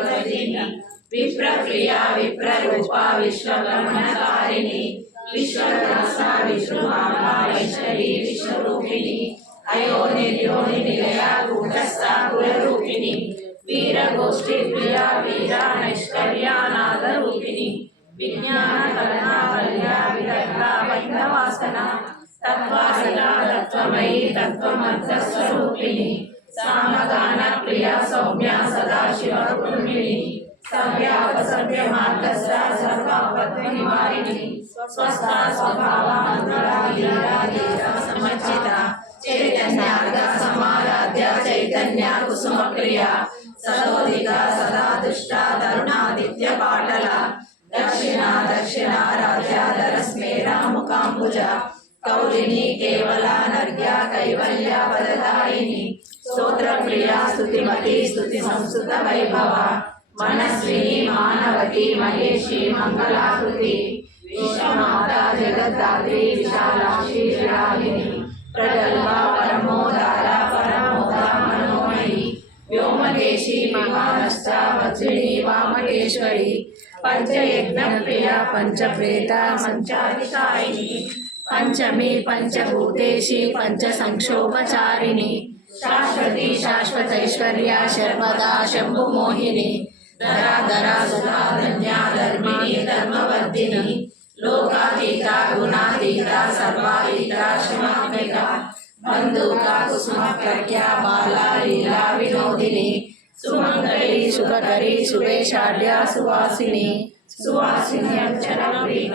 विश्ववदिनी विप्रप्रिया विप्ररूपा विश्वब्रह्मणकारिणी विश्वव्यासा विष्णुमाला वैष्णवी विश्वरूपिणी अयोनिर्योनि निलया कूटस्था कुलरूपिणी वीरगोष्ठी प्रिया वीरा नैष्कर्यानादरूपिणी विज्ञान कलना कल्या विदग्धा वैष्णवासना तत्वासना तत्वमयी तत्वमर्थस्वरूपिणी सामगान प्रिया सौम्या सदाशिव कुर्मिणी सव्यापसव्य मार्गस्था सर्वापत्तिनिवारिणी स्वस्था स्वभावा मंगला लीला लीला समर्चिता चैतन्यार्गा समाराध्या चैतन्या कुसुम प्रिया सदोदिका सदा दुष्टा तरुणादित्य पाटला दक्षिणा दक्षिणाराध्या दरस्मेरा मुकाम्बुजा कौलिनी केवला नर्ग्या कैवल्या वरदायिनी स्तोत्र प्रिया स्तुतिमती स्तुति संस्कृत वैभवा मनस्विनी मानवती महेशी मंगलाकृति विश्वमाता जगद्धात्री विशालाक्षी विरागिनी प्रगल्भा परमोदारा परमोदा मनोमयी व्योमकेशी महानष्टा वज्रिणी वामकेश्वरी पंचयज्ञ प्रिया पंचप्रेता पंचाधिकारिणी पंचमी पंचभूतेशी पंचसंक्षोभचारिणी शाश्वती शाश्वतैश्वर्या सर्वदा शंभुमोहिनी धरा धरा सुधाधन्या धर्मिणी धर्मवर्धिनी लोकातीता गुणातीता सर्वातीता शिवात्मिका बंधुका कुसुमप्रज्ञा बाला लीला विनोदिनी सुमंगली शुभकरी शुभेशाढ्या सुवासिनी सुवासिनी अर्चना प्रिया